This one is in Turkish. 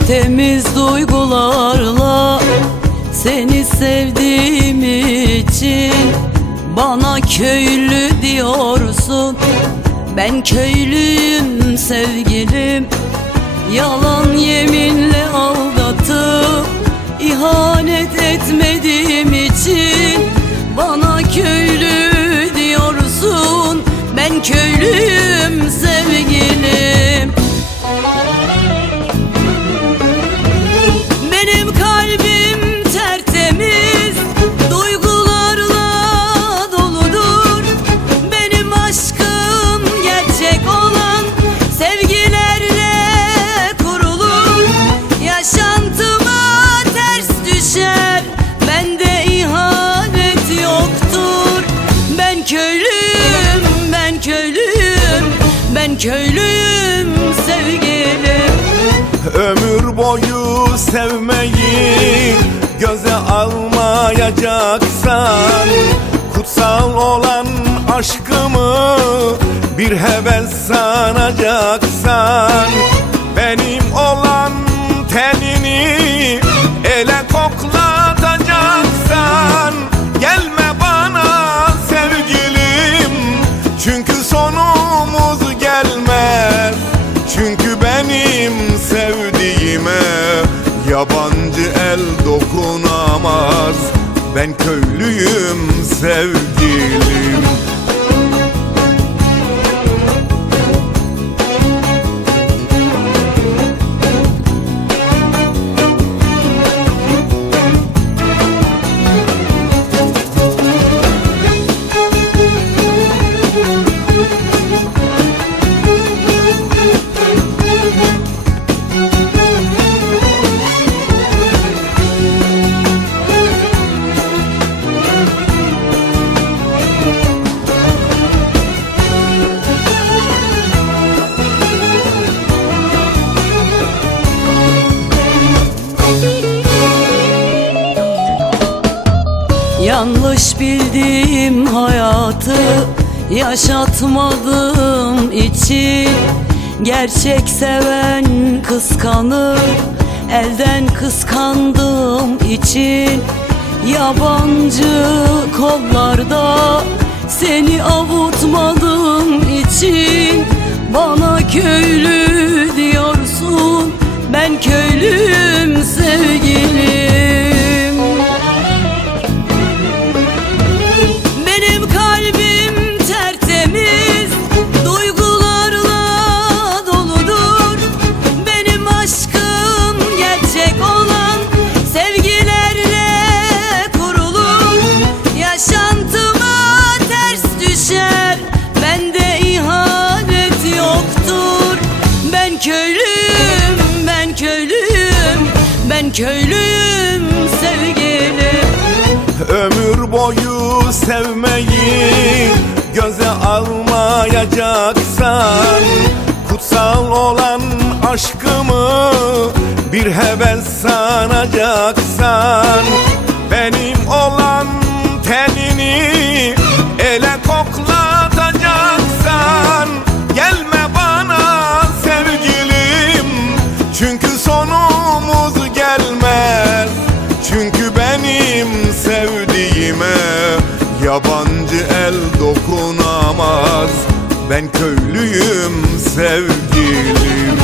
tertemiz duygularla seni sevdiğim için bana köylü diyorsun. Ben köylüyüm sevgilim, yalan yeminle aldatıp ihanet etmediğim için bana köylü diyorsun. Ben köylüyüm sevgilim. Benim kalbim tertemiz duygularla doludur. Benim aşkım gerçek olan sevgilerle kurulur. Yaşantıma ters düşer, bende ihanet yoktur. Ben köylüyüm, ben köylüyüm, ben köylüyüm sevgilim. Ömür boyu sevmeyi göze almayacaksan, kutsal olan aşkımı bir heves sanacaksan, benim olan tenini ele koklatacaksan, gelme bana sevgilim, çünkü sonumuz gelmez. Çünkü benim sevdiğime yabancı el dokunamaz. Ben köylüyüm sevgilim. Yanlış bildiğim hayatı yaşatmadığım için gerçek seven kıskanır. Elden kıskandığım için yabancı kollarda seni avutmadığım için bana köylü diyorsun. Ben köylüyüm sevgilim. Benim kalbim tertemiz duygularla doludur. Benim aşkım gerçek olan sevgilerle kurulur. Yaşantıma ters düşer, bende ihanet yoktur. Ben köylüyüm, ben köylüyüm, ben köylüyüm sevgilim. Ömür boyu sevmeyi göze almayacaksan, kutsal olan aşkımı bir heves sanacaksan, benim olan tenini ele koklatacaksan, gelme bana sevgilim, çünkü sonumuz gelmez. Çünkü benim sevdiğime yabancı el dokunamaz. Ben köylüyüm sevgilim.